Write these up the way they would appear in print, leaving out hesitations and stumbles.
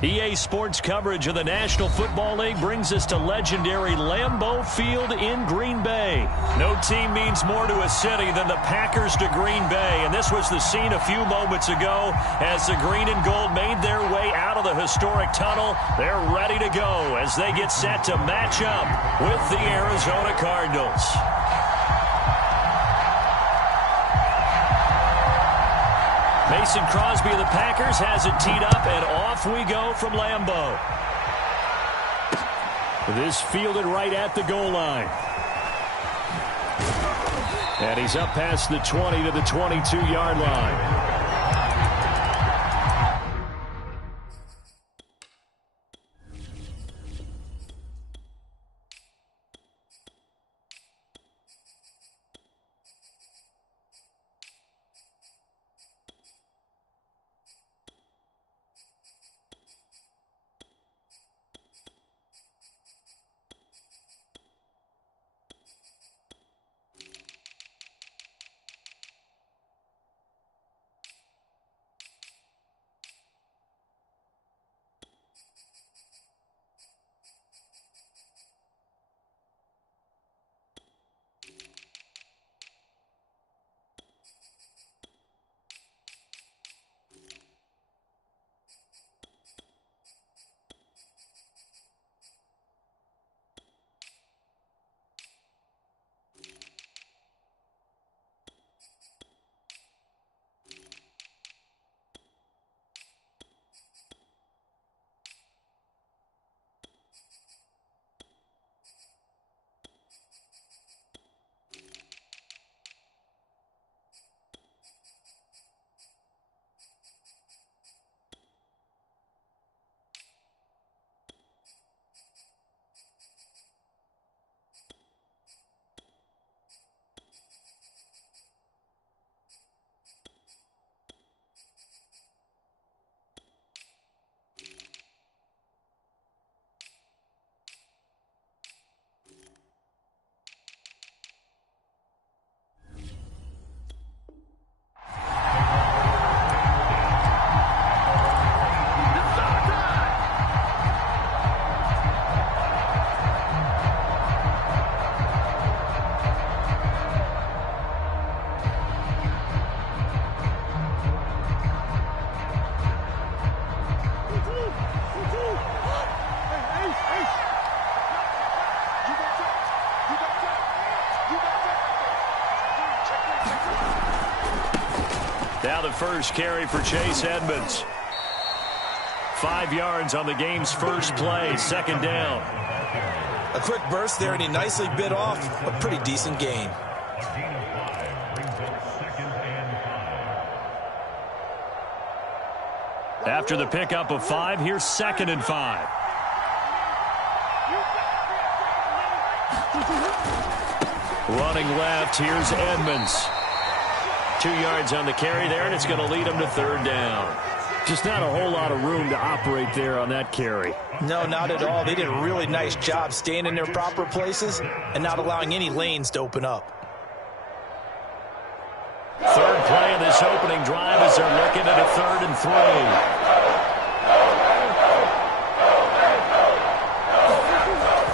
EA Sports coverage of the National Football League brings us to legendary Lambeau Field in Green Bay. No team means more to a city than the Packers to Green Bay, and this was the scene a few moments ago as the green and gold made their way out of the historic tunnel. They're ready to go as they get set to match up with the Arizona Cardinals. Mason Crosby of the Packers has it teed up, and off we go from Lambeau. This fielded right at the goal line. And he's up past the 20 to the 22-yard line. Now the first carry for Chase Edmonds. 5 yards on the game's first play, second down. A quick burst there, and he nicely bit off a pretty decent gain. After the pickup of 5, here's 2nd and 5. Running left, here's Edmonds. 2 yards on the carry there, and it's going to lead him to 3rd down. Just not a whole lot of room to operate there on that carry. No, not at all. They did a really nice job staying in their proper places and not allowing any lanes to open up. Third play of this opening drive as they're looking at a 3rd and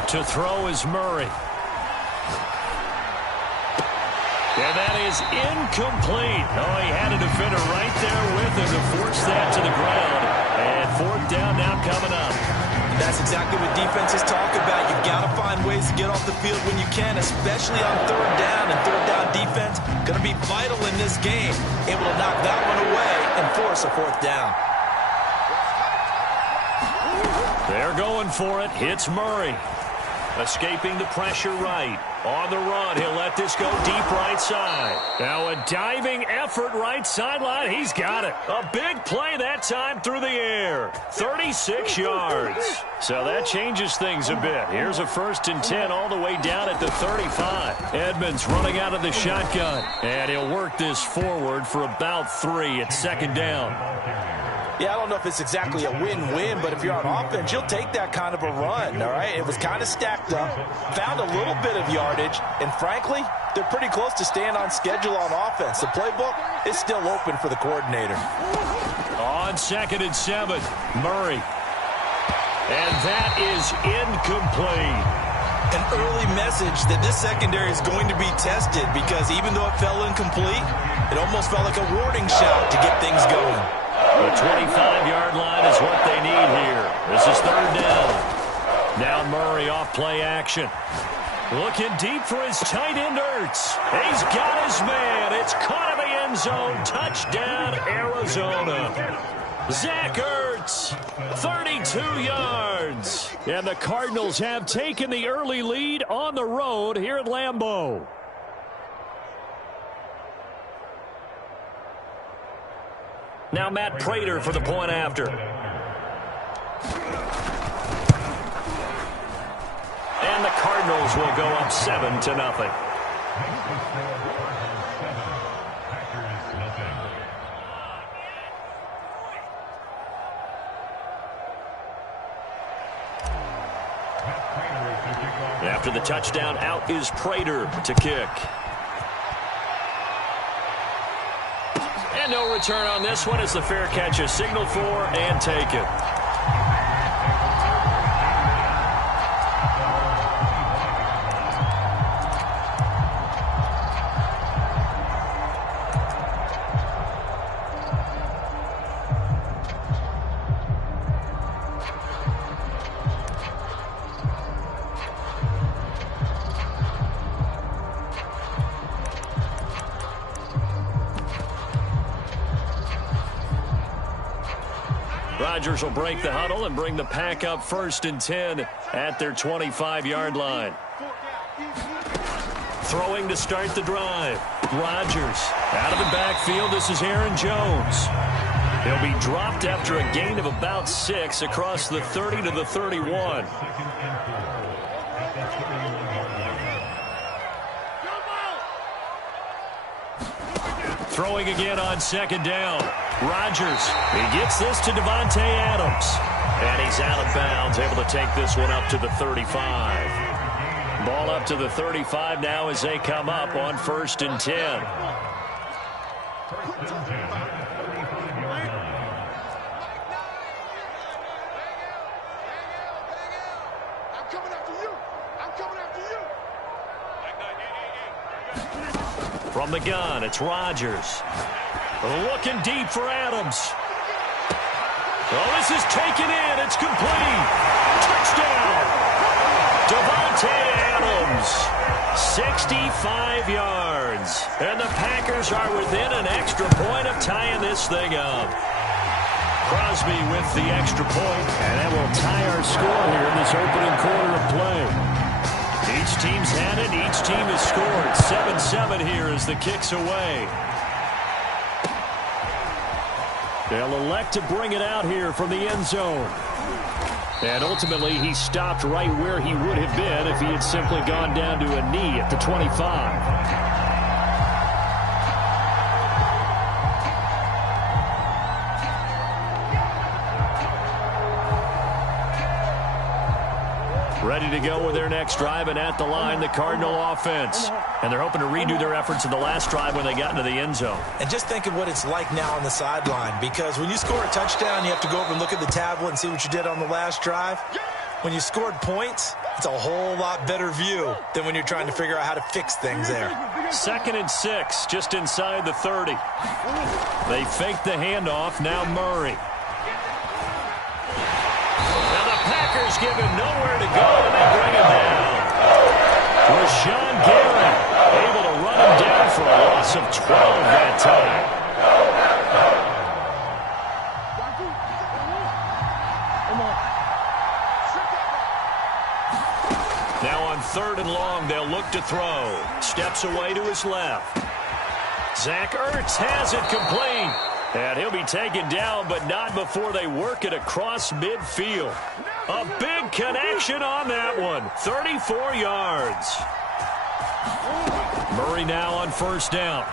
3. To throw is Murray. And that is incomplete. Oh, he had a defender right there with him to force that to the ground. And 4th down now coming up. That's exactly what defenses talk about. You've got to find ways to get off the field when you can, especially on 3rd down. And 3rd down defense going to be vital in this game. Able to knock that one away and force a 4th down. They're going for it. Hits Murray. Escaping the pressure right. On the run, he'll let this go deep right side. Now a diving effort right sideline. He's got it. A big play that time through the air. 36 yards. So that changes things a bit. Here's a 1st and 10 all the way down at the 35. Edmonds running out of the shotgun. And he'll work this forward for about 3 at 2nd down. Yeah, I don't know if it's exactly a win-win, but if you're on offense, you'll take that kind of a run, all right? It was kind of stacked up, found a little bit of yardage, and frankly, they're pretty close to staying on schedule on offense. The playbook is still open for the coordinator. On 2nd and 7, Murray And that is incomplete. An early message that this secondary is going to be tested because even though it fell incomplete, it almost felt like a warning shot to get things going. The 25-yard line is what they need here. This is third down. Now Murray off play action. Looking deep for his tight end, Ertz. He's got his man. It's caught in the end zone. Touchdown, Arizona. Zach Ertz, 32 yards. And the Cardinals have taken the early lead on the road here at Lambeau. Now Matt Prater for the point after. And the Cardinals will go up 7-0. After the touchdown, out is Prater to kick. And no return on this one as the fair catch is signaled for and taken. Rodgers will break the huddle and bring the pack up 1st and 10 at their 25-yard line. Throwing to start the drive. Rodgers out of the backfield. This is Aaron Jones. He'll be dropped after a gain of about 6 across the 30 to the 31. Throwing again on 2nd down. Rodgers, he gets this to Devontae Adams. And he's out of bounds, able to take this one up to the 35. Ball up to the 35 now as they come up on 1st and 10. From the gun, it's Rodgers. Looking deep for Adams. Oh, this is taken in. It's complete. Touchdown. Devontae Adams. 65 yards. And the Packers are within an extra point of tying this thing up. Crosby with the extra point. And that will tie our score here in this opening quarter of play. Each team's had it. Each team has scored. 7-7 here as the kick's away. They'll elect to bring it out here from the end zone. And ultimately, he stopped right where he would have been if he had simply gone down to a knee at the 25. Ready to go with their next drive, and at the line, the Cardinal offense. And they're hoping to redo their efforts in the last drive when they got into the end zone. And just think of what it's like now on the sideline, because when you score a touchdown, you have to go over and look at the tablet and see what you did on the last drive. When you scored points, it's a whole lot better view than when you're trying to figure out how to fix things there. 2nd and 6, just inside the 30. They fake the handoff, now Murray. Packers give him nowhere to go, and they bring him down. Rashawn Gary able to run him down for a loss of 12 that time. Now on 3rd and long, they'll look to throw. Steps away to his left. Zach Ertz has it complete. And he'll be taken down, but not before they work it across midfield. A big connection on that one. 34 yards. Murray now on 1st down.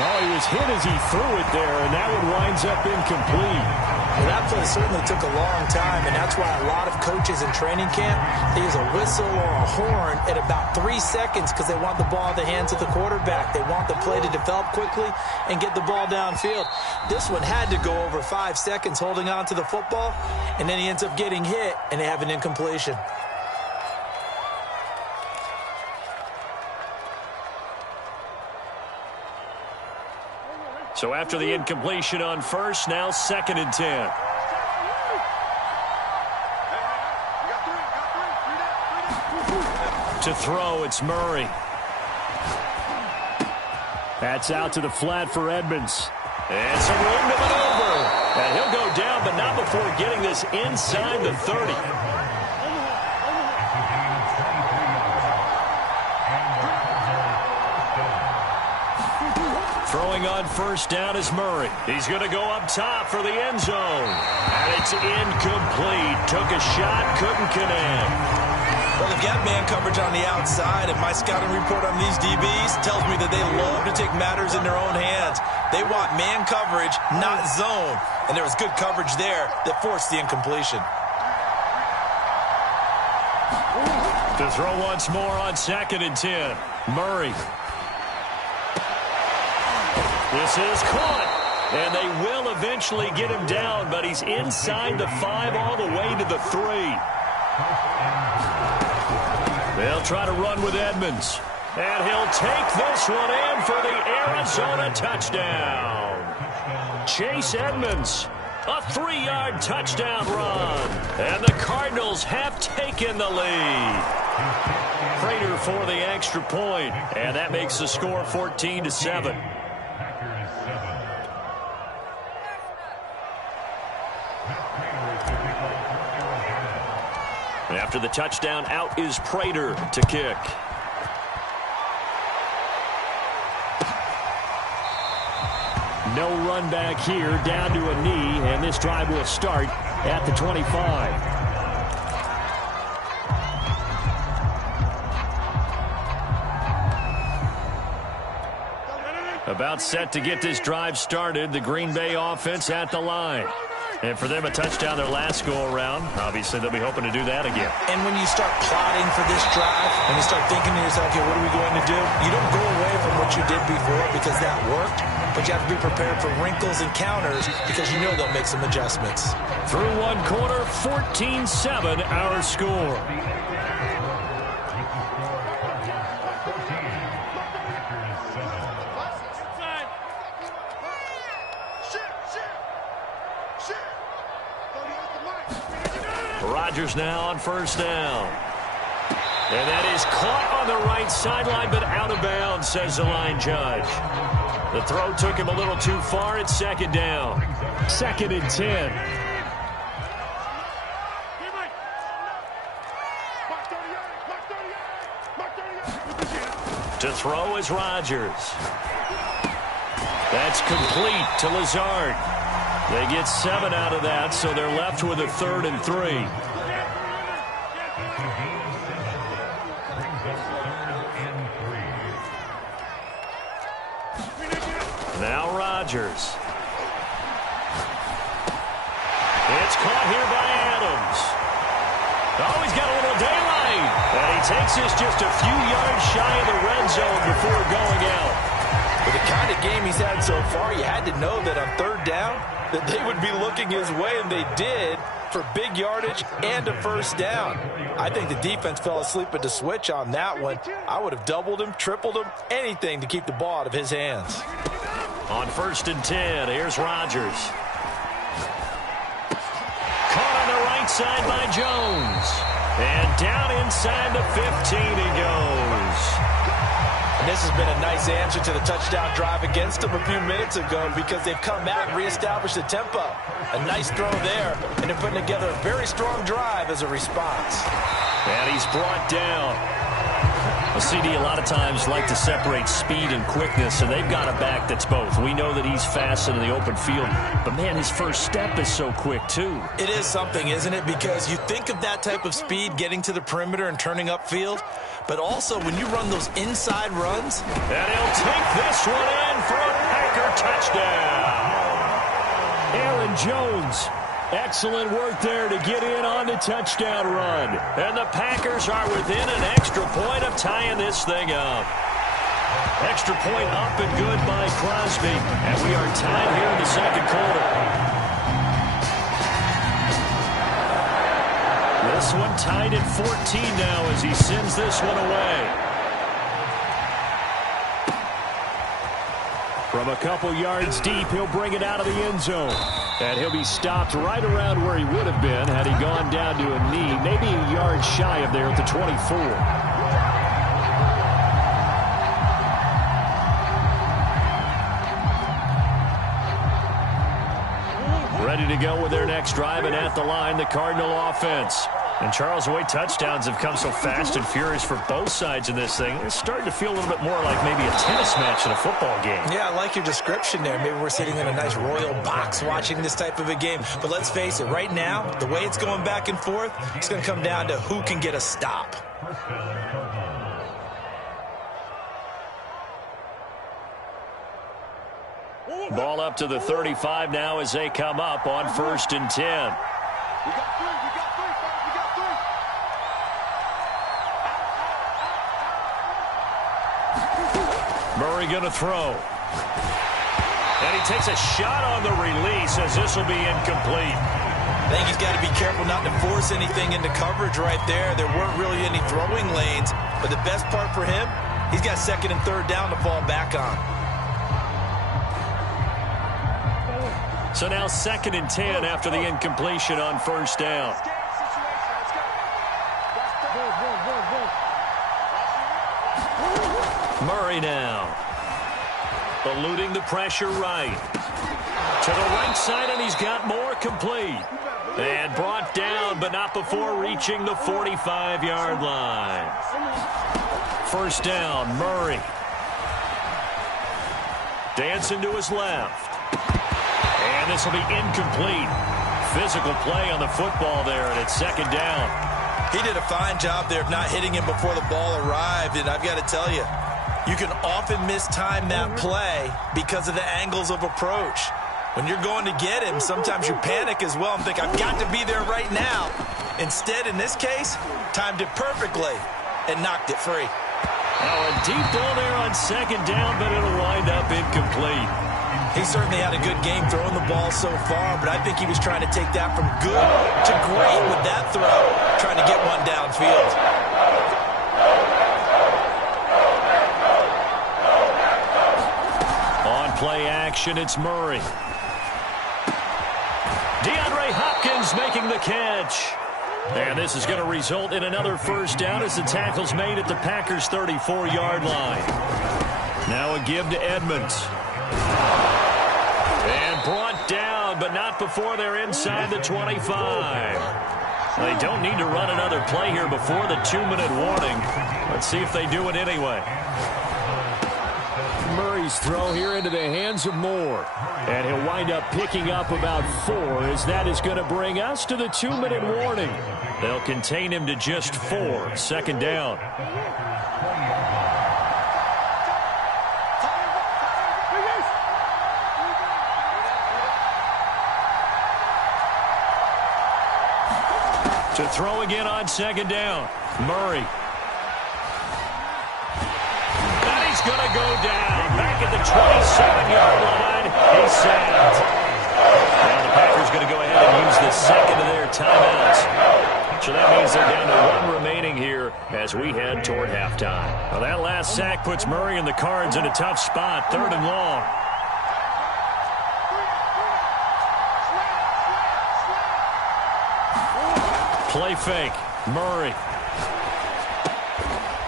Oh, he was hit as he threw it there, and that one winds up incomplete. Well, that play certainly took a long time, and that's why a lot of coaches in training camp, they use a whistle or a horn at about 3 seconds because they want the ball in the hands of the quarterback. They want the play to develop quickly and get the ball downfield. This one had to go over 5 seconds holding on to the football, and then he ends up getting hit, and they have an incompletion. So after the incompletion on first, now 2nd and 10. To throw, it's Murray. That's out to the flat for Edmonds. And some room to maneuver. And he'll go down, but not before getting this inside the 30. Throwing on first down is Murray. He's going to go up top for the end zone. And it's incomplete. Took a shot, couldn't connect. Well, they've got man coverage on the outside, and my scouting report on these DBs tells me that they love to take matters in their own hands. They want man coverage, not zone. And there was good coverage there that forced the incompletion. To throw once more on 2nd and 10. Murray. This is caught, and they will eventually get him down, but he's inside the 5 all the way to the 3. They'll try to run with Edmonds, and he'll take this one in for the Arizona touchdown. Chase Edmonds, a 3-yard touchdown run, and the Cardinals have taken the lead. Prater for the extra point, and that makes the score 14-7. After the touchdown, out is Prater to kick. No run back here, down to a knee, and this drive will start at the 25. About set to get this drive started, the Green Bay offense at the line. And for them, a touchdown their last go-around. Obviously, they'll be hoping to do that again. And when you start plotting for this drive, when you start thinking to yourself, okay, what are we going to do? You don't go away from what you did before because that worked, but you have to be prepared for wrinkles and counters because you know they'll make some adjustments. Through one quarter, 14-7 our score. Rodgers now on first down. And that is caught on the right sideline, but out of bounds, says the line judge. The throw took him a little too far. It's 2nd down. 2nd and 10. To throw is Rodgers. That's complete to Lazard. They get 7 out of that, so they're left with a 3rd and 3. Now Rodgers. It's caught here by Adams. Oh, he's got a little daylight. And he takes this just a few yards shy of the red zone before going out. With the kind of game he's had so far, you had to know that on 3rd down, that they would be looking his way, and they did, for big yardage and a first down. I think the defense fell asleep at the switch on that one. I would have doubled him, tripled him, anything to keep the ball out of his hands. On 1st and 10, here's Rodgers. Caught on the right side by Jones. And down inside the 15 he goes. And this has been a nice answer to the touchdown drive against them a few minutes ago because they've come back and reestablished the tempo. A nice throw there, and they're putting together a very strong drive as a response. And he's brought down. A CD a lot of times like to separate speed and quickness, and they've got a back that's both. We know that he's fast in the open field, but, man, his first step is so quick, too. It is something, isn't it? Because you think of that type of speed getting to the perimeter and turning upfield, but also when you run those inside runs. And he'll take this one in for a touchdown. Aaron Jones. Excellent work there to get in on the touchdown run. And the Packers are within an extra point of tying this thing up. Extra point up and good by Crosby. And we are tied here in the second quarter. This one tied at 14 now as he sends this one away. From a couple yards deep, he'll bring it out of the end zone. And he'll be stopped right around where he would have been had he gone down to a knee, maybe a yard shy of there at the 24. Ready to go with their next drive, and at the line, the Cardinal offense. And Charles, the way touchdowns have come so fast and furious for both sides in this thing, it's starting to feel a little bit more like maybe a tennis match in a football game. Yeah, I like your description there. Maybe we're sitting in a nice royal box watching this type of a game. But let's face it, right now, the way it's going back and forth, it's going to come down to who can get a stop. Ball up to the 35 now as they come up on 1st and 10. Murray going to throw. And he takes a shot on the release as this will be incomplete. I think he's got to be careful not to force anything into coverage right there. There weren't really any throwing lanes. But the best part for him, he's got 2nd and 3rd down to fall back on. So now 2nd and 10 after the incompletion on 1st down. Murray now. Eluding the pressure right. To the right side, and he's got more complete. And brought down, but not before reaching the 45-yard line. 1st down, Murray. Dancing to his left. And this will be incomplete. Physical play on the football there, and it's 2nd down. He did a fine job there of not hitting him before the ball arrived, and I've got to tell you, you can often mistime that play because of the angles of approach. When you're going to get him, sometimes you panic as well and think, I've got to be there right now. Instead, in this case, timed it perfectly and knocked it free. Now a deep ball there on 2nd down, but it'll wind up incomplete. He certainly had a good game throwing the ball so far, but I think he was trying to take that from good to great with that throw, trying to get one downfield. On play action, it's Murray. DeAndre Hopkins making the catch. And this is going to result in another 1st down as the tackle's made at the Packers' 34-yard line. Now a give to Edmonds. And brought down, but not before they're inside the 25. They don't need to run another play here before the 2-minute warning. Let's see if they do it anyway. Murray's throw here into the hands of Moore. And he'll wind up picking up about 4 as that is going to bring us to the 2-minute warning. They'll contain him to just 4. 2nd down. To throw again on 2nd down. Murray. And he's going to go down. Back at the 27-yard line. He's sacked. Now the Packers going to go ahead and use the 2nd of their timeouts. So that means they're down to 1 remaining here as we head toward halftime. Now that last sack puts Murray and the Cards in a tough spot. 3rd and long. Play fake. Murray.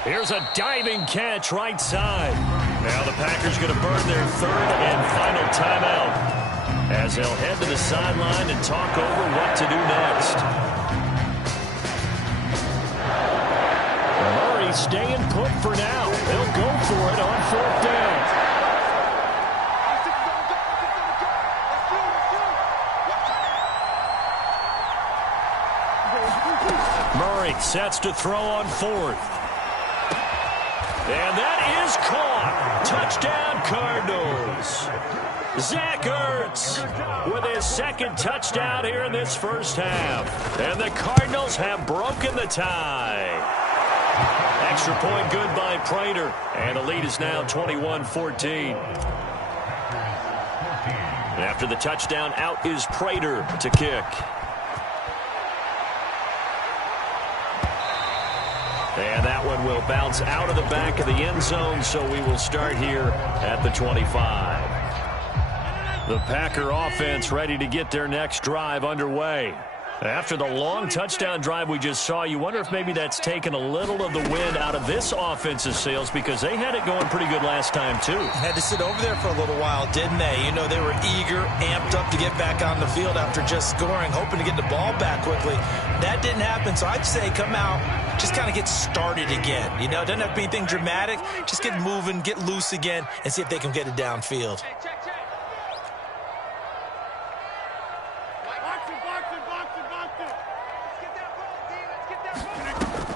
Here's a diving catch right side. Now the Packers going to burn their 3rd and final timeout as they'll head to the sideline and talk over what to do next. Murray staying put for now. They'll go for it on 4th down. Murray sets to throw on 4th. And that is caught. Touchdown, Cardinals. Zach Ertz with his second touchdown here in this first half. And the Cardinals have broken the tie. Extra point good by Prater. And the lead is now 21-14. After the touchdown, out is Prater to kick. And that one will bounce out of the back of the end zone, so we will start here at the 25. The Packer offense ready to get their next drive underway. After the long touchdown drive we just saw, you wonder if maybe that's taken a little of the wind out of this offense's sails, because they had it going pretty good last time, too. Had to sit over there for a little while, didn't they? You know, they were eager, amped up to get back on the field after just scoring, hoping to get the ball back quickly. That didn't happen, so I'd say come out, just kind of get started again. You know, it doesn't have to be anything dramatic. Just get moving, get loose again, and see if they can get it downfield.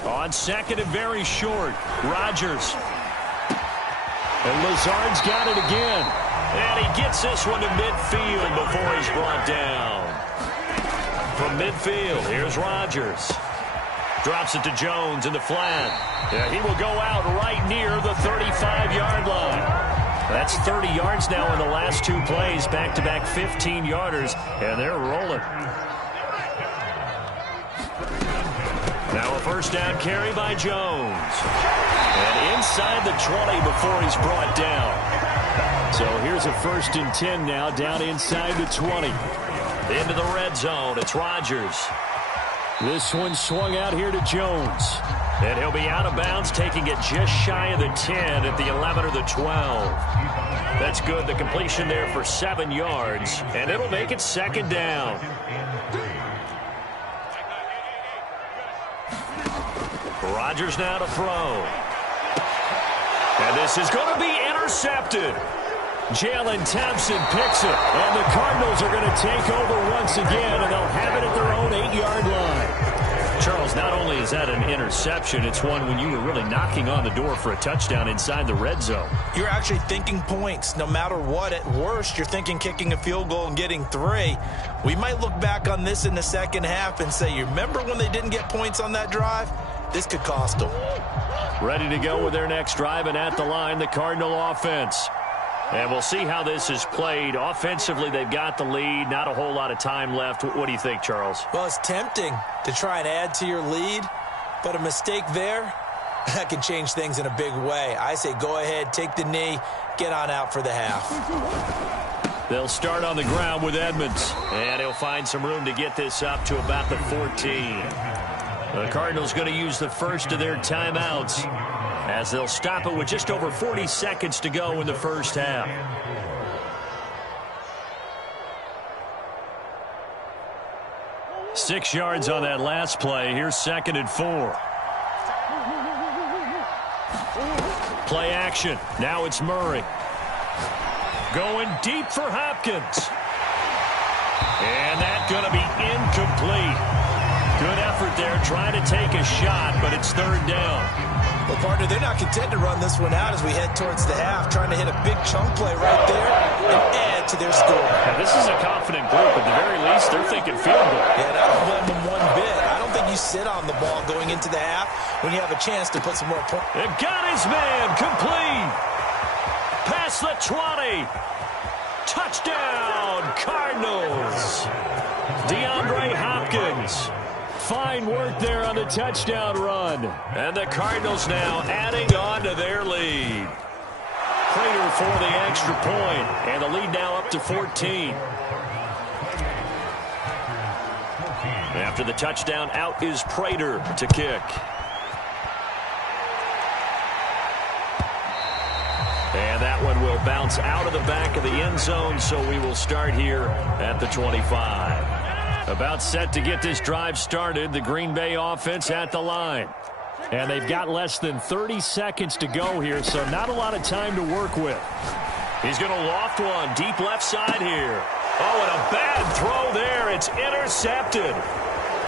On second and very short, Rodgers. And Lazard's got it again. And he gets this one to midfield before he's brought down. From midfield, here's Rodgers. Drops it to Jones in the flat. Yeah, he will go out right near the 35-yard line. That's 30 yards now in the last two plays, back-to-back 15-yarders, and they're rolling. Now a first down carry by Jones. And inside the 20 before he's brought down. So here's a 1st and 10 now, down inside the 20. Into the red zone, it's Rodgers. This one swung out here to Jones. And he'll be out of bounds, taking it just shy of the 10 at the 11 or the 12. That's good, the completion there for 7 yards. And it'll make it 2nd down. Rodgers now to throw. And this is going to be intercepted. Jalen Thompson picks it. And the Cardinals are going to take over once again, and they'll have it at their own 8-yard line. Charles, not only is that an interception, it's one when you were really knocking on the door for a touchdown inside the red zone. You're actually thinking points. No matter what, at worst, you're thinking kicking a field goal and getting 3. We might look back on this in the second half and say, you remember when they didn't get points on that drive? This could cost them. Ready to go with their next drive, and at the line, the Cardinal offense. And we'll see how this is played. Offensively, they've got the lead. Not a whole lot of time left. What do you think, Charles? Well, it's tempting to try and add to your lead, but a mistake there, that can change things in a big way. I say go ahead, take the knee, get on out for the half. They'll start on the ground with Edmonds, and he'll find some room to get this up to about the 14. The Cardinals going to use the first of their timeouts as they'll stop it with just over 40 seconds to go in the first half. Six yards on that last play. Here's 2nd and 4. Play action. Now it's Murray. Going deep for Hopkins. And that's going to be incomplete. Good effort there, trying to take a shot, but it's 3rd down. Well, partner, they're not content to run this one out as we head towards the half, trying to hit a big chunk play right there and add to their score. Now, this is a confident group. At the very least, they're thinking field goal. Yeah, and I don't blame them one bit. I don't think you sit on the ball going into the half when you have a chance to put some more points. They've got his man complete. Past the 20. Touchdown, Cardinals. DeAndre Hopkins. Fine work there on the touchdown run. And the Cardinals now adding on to their lead. Prater for the extra point, and the lead now up to 14. After the touchdown, out is Prater to kick. And that one will bounce out of the back of the end zone, so we will start here at the 25. About set to get this drive started, the Green Bay offense at the line. And they've got less than 30 seconds to go here, so not a lot of time to work with. He's going to loft one deep left side here. Oh, and a bad throw there. It's intercepted.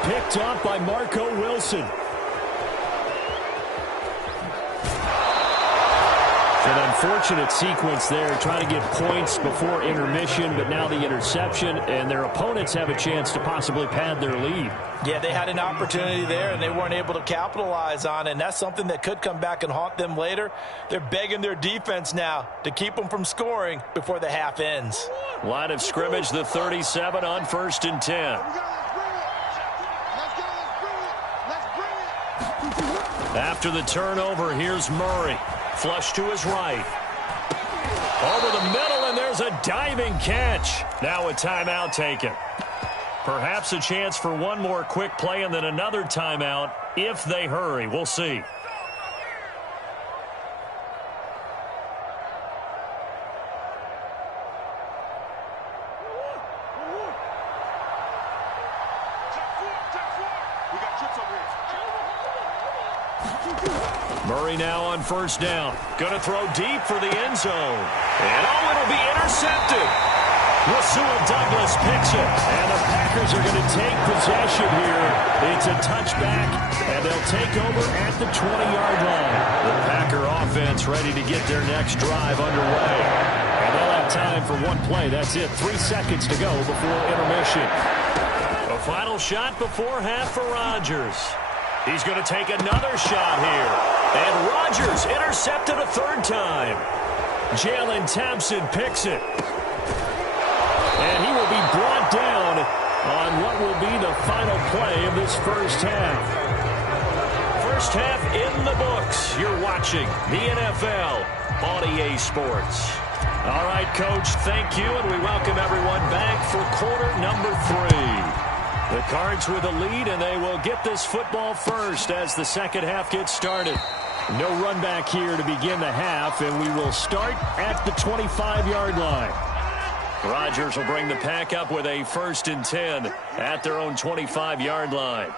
Picked off by Marco Wilson. An unfortunate sequence there, trying to get points before intermission, but now the interception, and their opponents have a chance to possibly pad their lead. Yeah, they had an opportunity there, and they weren't able to capitalize on it, and that's something that could come back and haunt them later. They're begging their defense now to keep them from scoring before the half ends. Line of scrimmage, the 37 on 1st and 10. After the turnover, here's Murray. Flush to his right. Over the middle, and there's a diving catch. Now a timeout taken. Perhaps a chance for one more quick play and then another timeout if they hurry. We'll see. Murray now on 1st down. Going to throw deep for the end zone. And it'll be intercepted. Rasul Douglas picks it. And the Packers are going to take possession here. It's a touchback, and they'll take over at the 20-yard line. The Packer offense ready to get their next drive underway. And they'll have time for one play. That's it. 3 seconds to go before intermission. A final shot before half for Rodgers. He's going to take another shot here. And Rodgers intercepted a 3rd time. Jalen Thompson picks it. And he will be brought down on what will be the final play of this first half. First half in the books. You're watching the NFL on EA Sports. All right, Coach, thank you, and we welcome everyone back for quarter number 3. The Cards with a lead, and they will get this football first as the second half gets started. No run back here to begin the half, and we will start at the 25-yard line. Rodgers will bring the Pack up with a 1st and 10 at their own 25-yard line.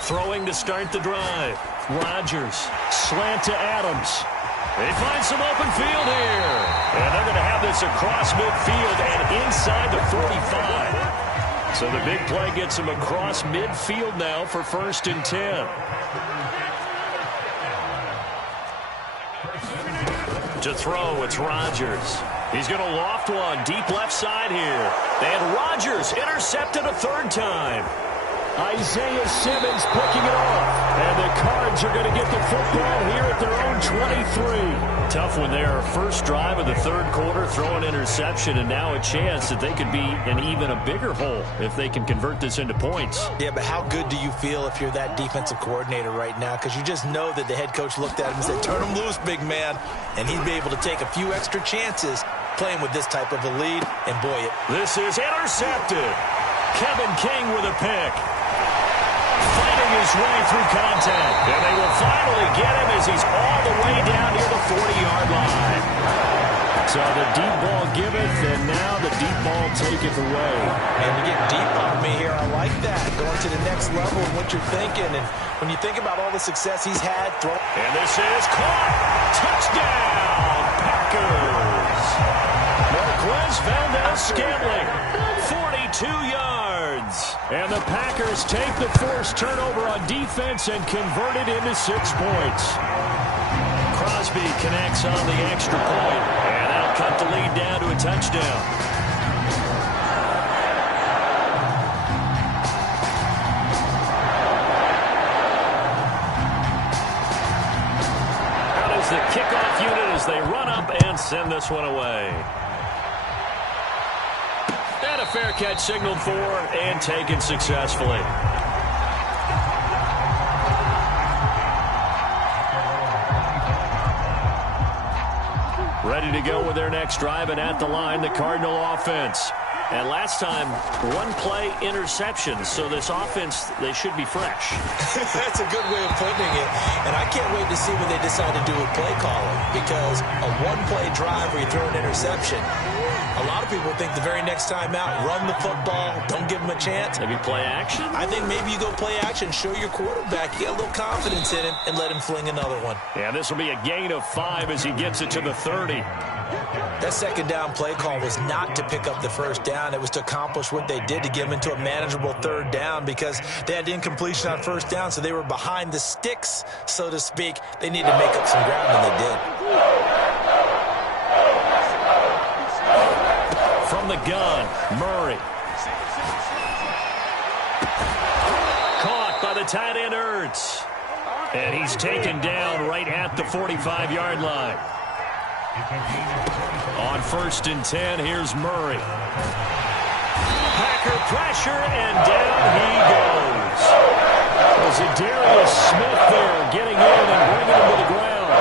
Throwing to start the drive. Rodgers, slant to Adams. They find some open field here. And they're going to have this across midfield and inside the 45. So the big play gets them across midfield now for 1st and 10. To throw, it's Rodgers. He's going to loft one deep left side here. And Rodgers intercepted a 3rd time. Isaiah Simmons picking it off. And the Cards are going to get the football here at their own 23. Tough one there. First drive of the 3rd quarter, throw an interception, and now a chance that they could be in even a bigger hole if they can convert this into points. Yeah, but how good do you feel if you're that defensive coordinator right now? Because you just know that the head coach looked at him and said, turn him loose, big man. And he'd be able to take a few extra chances playing with this type of a lead. And boy, this is intercepted. Kevin King with a pick. Fighting his way through contact. And they will finally get him as he's all the way down near the 40-yard line. So the deep ball giveth, and now the deep ball taketh away. Man, you get deep on me here. I like that. Going to the next level and what you're thinking. And when you think about all the success he's had, and this is caught. Touchdown, Packers. Marquez Valdez-Scantling, 42 yards. And the Packers take the forced turnover on defense and convert it into 6 points. Crosby connects on the extra point, and that'll cut the lead down to a touchdown. Out is the kickoff unit as they run up and send this one away. And a fair catch signaled for and taken successfully. Ready to go with their next drive, and at the line, the Cardinal offense. And last time, one play interception, so this offense, they should be fresh. That's a good way of putting it. And I can't wait to see what they decide to do with play calling, because a one-play drive where you throw an interception, a lot of people think the very next time out, run the football, don't give them a chance. Maybe play action? I think maybe you go play action, show your quarterback, get a little confidence in him, and let him fling another one. Yeah, this will be a gain of 5 as he gets it to the 30. That second down play call was not to pick up the first down. It was to accomplish what they did to get them into a manageable third down because they had incompletion on first down, so they were behind the sticks, so to speak. They needed to make up some ground, and they did. From the gun, Murray. Caught by the tight end, Ertz. And he's taken down right at the 45-yard line. On 1st and 10, here's Murray. Packer pressure, and down he goes. Was it Darius Smith there getting in and bringing him to the ground?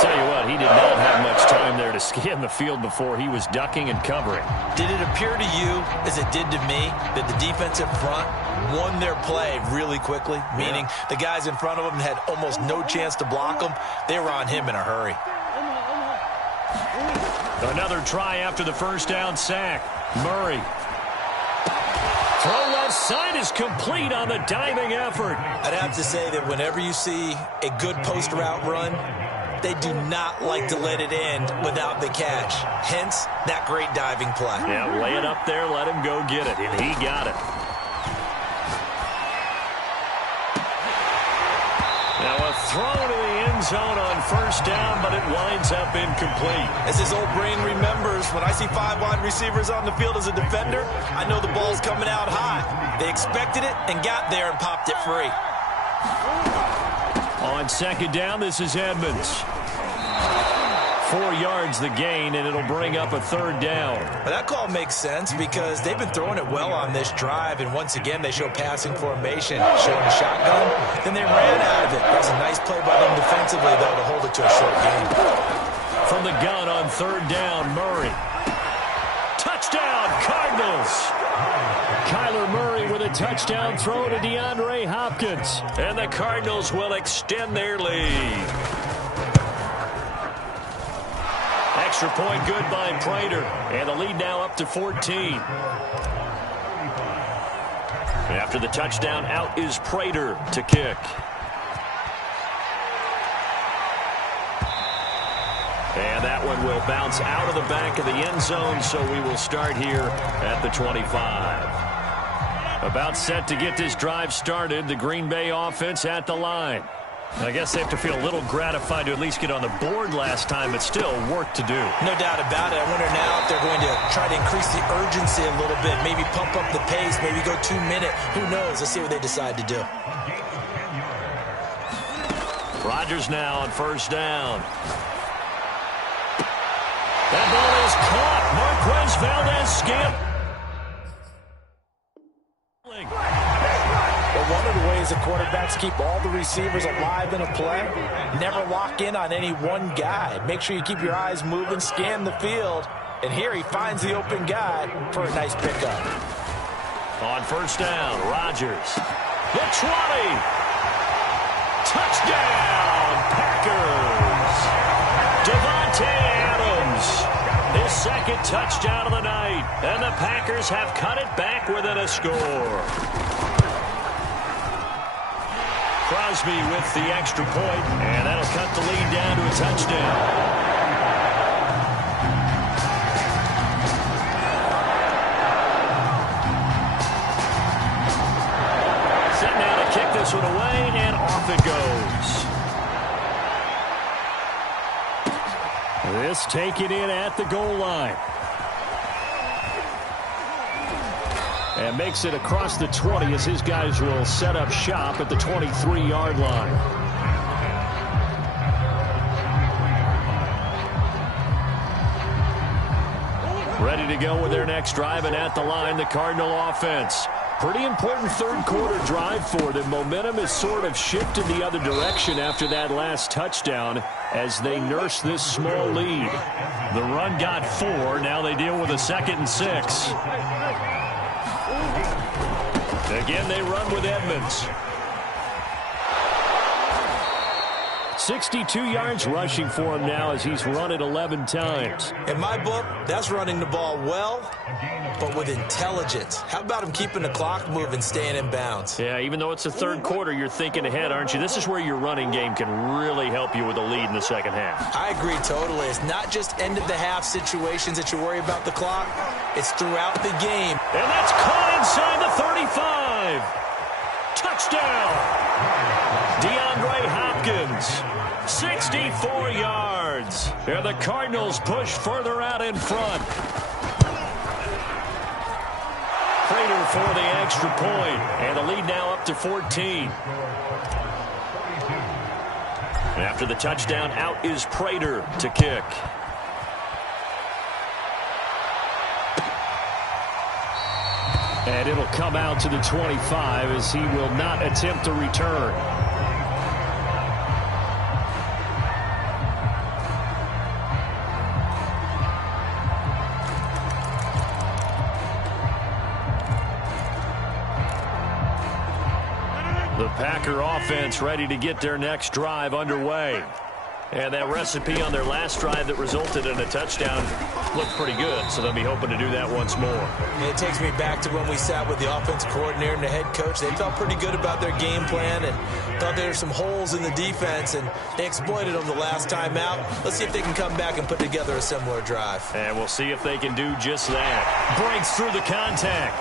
Tell you what, he did not have much time there to scan the field before he was ducking and covering. Did it appear to you, as it did to me, that the defensive front won their play really quickly? Meaning the guys in front of them had almost no chance to block them. They were on him in a hurry. Another try after the first down sack. Murray. Throw left side is complete on the diving effort. I'd have to say that whenever you see a good post route run, they do not like to let it end without the catch. Hence, that great diving play. Yeah, lay it up there, let him go get it, and he got it. Now a throw to the end zone on first down, but it winds up incomplete. As his old brain remembers, when I see 5 wide receivers on the field as a defender, I know the ball's coming out high. They expected it and got there and popped it free. On second down, this is Edmonds. 4 yards the gain, and it'll bring up a third down. Well, that call makes sense because they've been throwing it well on this drive, and once again, they show passing formation, showing a shotgun. Then they ran out of it. That's a nice play by them defensively, though, to hold it to a short game. From the gun on third down, Murray. Touchdown, Cardinals! Kyler Murray with a touchdown throw to DeAndre Hopkins. And the Cardinals will extend their lead. Extra point good by Prater. And the lead now up to 14. After the touchdown, out is Prater to kick. And that one will bounce out of the back of the end zone, so we will start here at the 25. About set to get this drive started, the Green Bay offense at the line. I guess they have to feel a little gratified to at least get on the board last time, but still work to do. No doubt about it. I wonder now if they're going to try to increase the urgency a little bit, maybe pump up the pace, maybe go 2 minute. Who knows? Let's see what they decide to do. Rodgers now on first down. That ball is caught. Marquez Valdez-Scantling. Well, one of the ways the quarterbacks keep all the receivers alive in a play, never lock in on any one guy. Make sure you keep your eyes moving, scan the field, and here he finds the open guy for a nice pickup. On first down, Rodgers. The 20. Touchdown, Packers. Devontae Adams. His second touchdown of the night. And the Packers have cut it back within a score. Crosby with the extra point, and that'll cut the lead down to a touchdown. Set now to kick this one away, and off it goes. This taken in at the goal line. And makes it across the 20 as his guys will set up shop at the 23-yard line. Ready to go with their next drive, and at the line, the Cardinal offense. Pretty important third-quarter drive for them. Momentum has sort of shifted the other direction after that last touchdown as they nurse this small lead. The run got 4. Now they deal with a 2nd and 6. Again, they run with Edmonds. 62 yards rushing for him now as he's run it 11 times. In my book, that's running the ball well, but with intelligence. How about him keeping the clock moving, staying in bounds? Yeah, even though it's the third quarter, you're thinking ahead, aren't you? This is where your running game can really help you with a lead in the second half. I agree totally. It's not just end-of-the-half situations that you worry about the clock. It's throughout the game. And that's caught inside the 35. Touchdown. DeAndre Hopkins, 64 yards. And the Cardinals push further out in front. Prater for the extra point, and the lead now up to 14. And after the touchdown, out is Prater to kick. And it'll come out to the 25 as he will not attempt to return. The Packer offense ready to get their next drive underway. And that recipe on their last drive that resulted in a touchdown looked pretty good, so they'll be hoping to do that once more. It takes me back to when we sat with the offensive coordinator and the head coach. They felt pretty good about their game plan and thought there were some holes in the defense, and they exploited them the last time out. Let's see if they can come back and put together a similar drive. And we'll see if they can do just that. Breaks through the contact.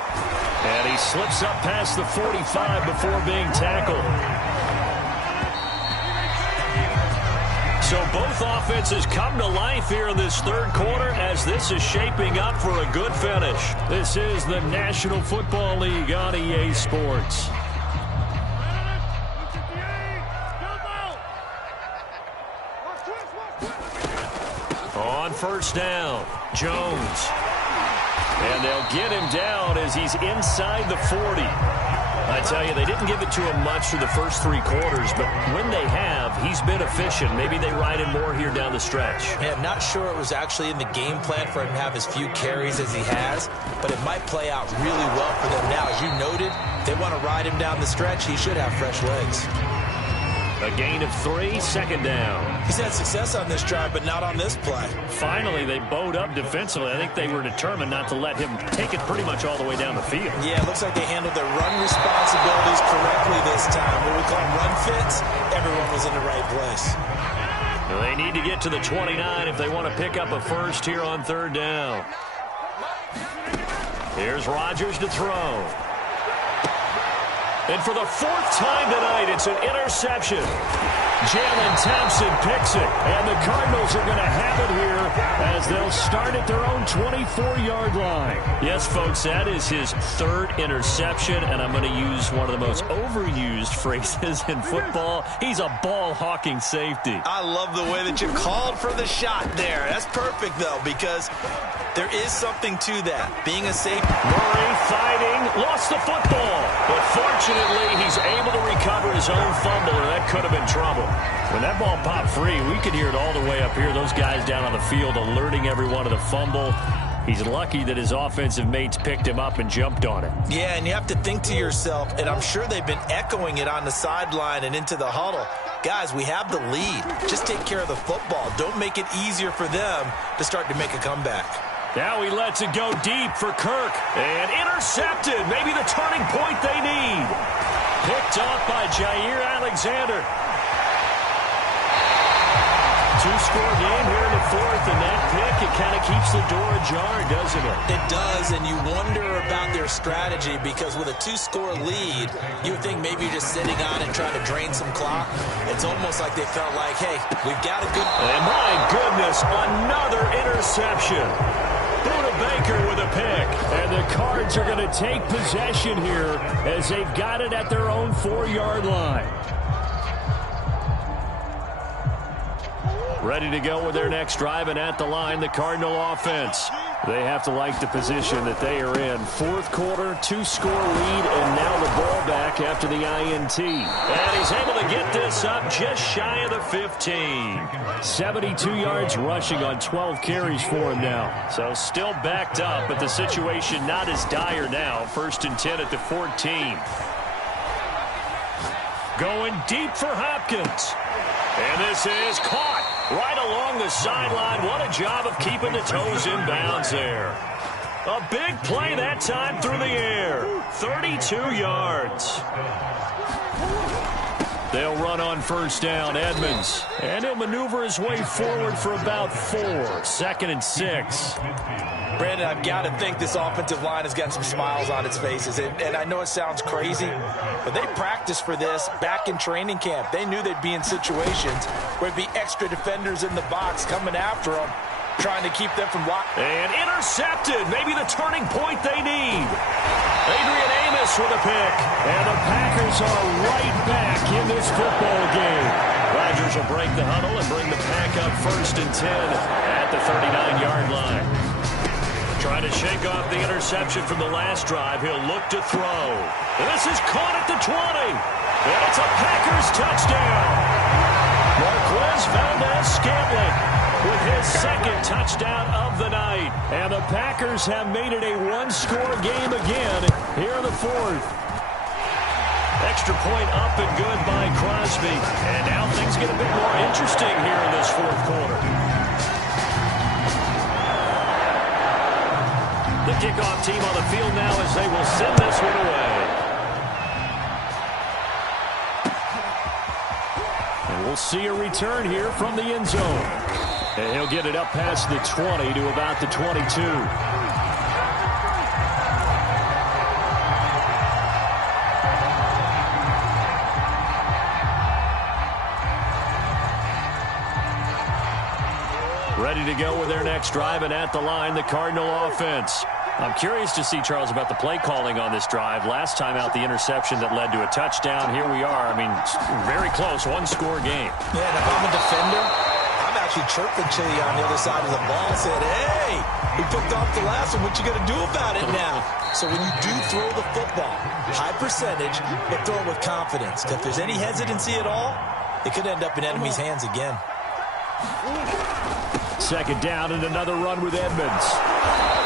And he slips up past the 45 before being tackled. So both offenses come to life here in this third quarter as this is shaping up for a good finish. This is the National Football League on EA Sports. On first down, Jones. And they'll get him down as he's inside the 40. I tell you, they didn't give it to him much through the first three quarters, but when they have, he's been efficient. Maybe they ride him more here down the stretch. Yeah, I'm not sure it was actually in the game plan for him to have as few carries as he has, but it might play out really well for them now. As you noted, if they want to ride him down the stretch, he should have fresh legs. A gain of 3, second down. He's had success on this drive, but not on this play. Finally, they bowed up defensively. I think they were determined not to let him take it pretty much all the way down the field. Yeah, it looks like they handled their run responsibilities correctly this time. What we call run fits, everyone was in the right place. They need to get to the 29 if they want to pick up a first here on third down. Here's Rodgers to throw. And for the fourth time tonight, it's an interception. Jalen Thompson picks it, and the Cardinals are going to have it here as they'll start at their own 24-yard line. Yes, folks, that is his third interception, and I'm going to use one of the most overused phrases in football. He's a ball-hawking safety. I love the way that you called for the shot there. That's perfect, though, because there is something to that. Being a safety. Murray fighting, lost the football. But fortunately, he's able to recover his own fumble, or that could have been trouble. When that ball popped free, we could hear it all the way up here. Those guys down on the field alerting everyone of the fumble. He's lucky that his offensive mates picked him up and jumped on it. Yeah, and you have to think to yourself, and I'm sure they've been echoing it on the sideline and into the huddle. Guys, we have the lead. Just take care of the football. Don't make it easier for them to start to make a comeback. Now he lets it go deep for Kirk. And intercepted. Maybe the turning point they need. Picked off by Jair Alexander. Two-score game here in the fourth, and that pick, it kind of keeps the door ajar, doesn't it? It does, and you wonder about their strategy because with a two-score lead, you would think maybe you're just sitting on it trying to drain some clock. It's almost like they felt like, hey, we've got a good... And my goodness, another interception. Buda Baker with a pick, and the Cards are going to take possession here as they've got it at their own 4-yard line. Ready to go with their next drive, and at the line, the Cardinal offense. They have to like the position that they are in. Fourth quarter, 2-score lead, and now the ball back after the INT. And he's able to get this up just shy of the 15. 72 yards rushing on 12 carries for him now. So still backed up, but the situation not as dire now. 1st and 10 at the 14. Going deep for Hopkins. And this is caught right along the sideline. What a job of keeping the toes in bounds there. A big play that time through the air. 32 yards. They'll run on first down, Edmonds. And he'll maneuver his way forward for about 4. 2nd and 6. Brandon, I've got to think this offensive line has got some smiles on its faces. And I know it sounds crazy, but they practiced for this back in training camp. They knew they'd be in situations where there'd be extra defenders in the box coming after them, trying to keep them from walking. And intercepted. Maybe the turning point they need. Adrian Amos with a pick. And the Packers are right back in this football game. Rodgers will break the huddle and bring the pack up 1st and 10 at the 39-yard line. Trying to shake off the interception from the last drive. He'll look to throw. And this is caught at the 20. And it's a Packers touchdown. Marquez Valdez-Scantling with his 2nd touchdown of the night. And the Packers have made it a 1-score game again here in the 4th. Extra point up and good by Crosby. And now things get a bit more interesting here in this 4th quarter. The kickoff team on the field now as they will send this one away. And we'll see a return here from the end zone. And he'll get it up past the 20 to about the 22. Ready to go with their next drive, and at the line, the Cardinal offense. I'm curious to see, Charles, about the play calling on this drive. Last time out, the interception that led to a touchdown. Here we are. I mean, very close, 1-score game. Yeah, and if I'm a defender, I'm actually chirping to you on the other side of the ball and said, hey, we picked off the last one. What you going to do about it now? So when you do throw the football, high percentage, but throw it with confidence. If there's any hesitancy at all, it could end up in enemy's hands again. 2nd down and another run with Edmonds.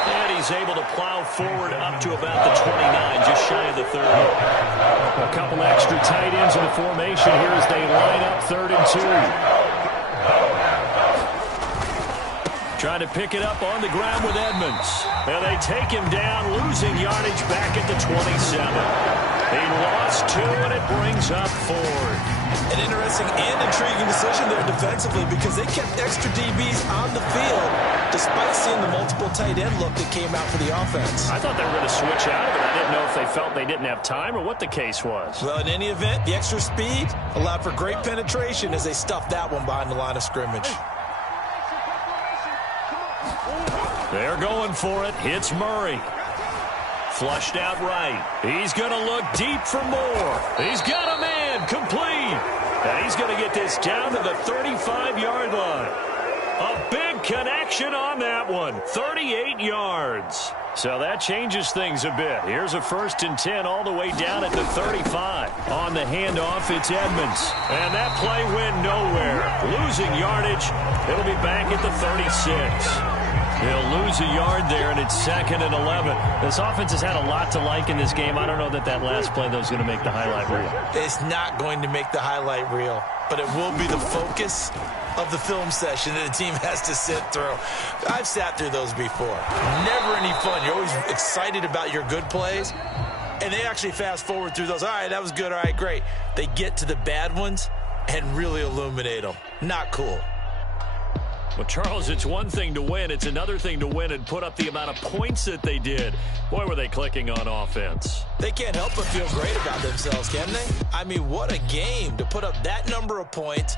And he's able to plow forward up to about the 29, just shy of the 30. A couple extra tight ends in the formation here as they line up 3rd and 2. Trying to pick it up on the ground with Edmonds. And they take him down, losing yardage back at the 27. He lost 2, and it brings up 4. An interesting and intriguing decision there defensively because they kept extra DBs on the field despite seeing the multiple tight end look that came out for the offense. I thought they were going to switch out of it. I didn't know if they felt they didn't have time or what the case was. Well, in any event, the extra speed allowed for great penetration as they stuffed that one behind the line of scrimmage. They're going for it. Hits Murray. Flushed out right. He's going to look deep for more. He's got a man complete. And he's going to get this down to the 35-yard line. A big connection on that one. 38 yards. So that changes things a bit. Here's a 1st and 10 all the way down at the 35. On the handoff, it's Edmonds. And that play went nowhere. Losing yardage. It'll be back at the 36. He'll lose a yard there, and it's 2nd and 11. This offense has had a lot to like in this game. I don't know that last play, though, is going to make the highlight reel. It's not going to make the highlight reel, but it will be the focus of the film session that the team has to sit through. I've sat through those before. Never any fun. You're always excited about your good plays, and they actually fast forward through those. All right, that was good. All right, great. They get to the bad ones and really illuminate them. Not cool. Well, Charles, it's one thing to win. It's another thing to win and put up the amount of points that they did. Boy, were they clicking on offense. They can't help but feel great about themselves, can they? I mean, what a game to put up that number of points,